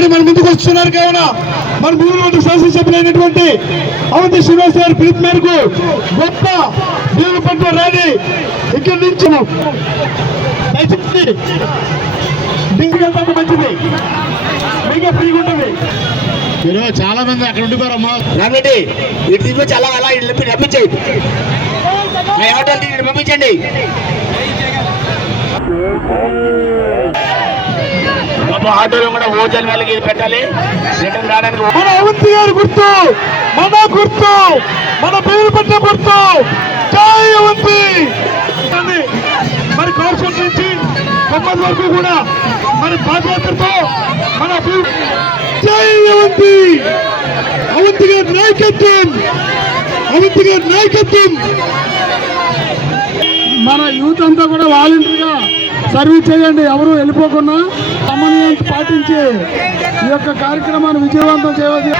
మరి మన ముందుకు వస్తున్నారు కావున మన భూమి శాసనసభ్యులైనటువంటి అవంతి శ్రీనివాస్ గారి పిలుపు మేరకు గొప్ప పట్ల రాని ఇక్కడి నుంచి మంచిది. మీకే ఫ్రీగా ఉంటుంది. మీరు చాలా మంది అక్కడ ఉండిపోరమ్మా రామిరెడ్డి ఇటు తీసుకొచ్చి అలా అలా ఇటు నా హోటల్ పంపించండి. బాబు ఆటోలో కూడా ఓజల్ వాళ్ళకి ఇది పెట్టాలి. రిటర్న్ రావడానికి మన అవంతి గారి గుర్తు మన గుర్తు మన పేరు పట్ల గుర్తు. జై అవంతి! మరి కౌన్సిల్ నుంచి కొమ్మది వరకు కూడా మరి పాదయాత్రతో మన జై అవంతి! అవంతి గారి నాయకత్వం! అవంతి గారి నాయకత్వం! మన యూత్ అంతా కూడా వాలంటీర్గా సర్వీస్ చేయండి ఎవరు వెళ్ళిపోకుండా సమన్వయం పాటించి ఈ యొక్క కార్యక్రమాన్ని విజయవంతం చేయవలసి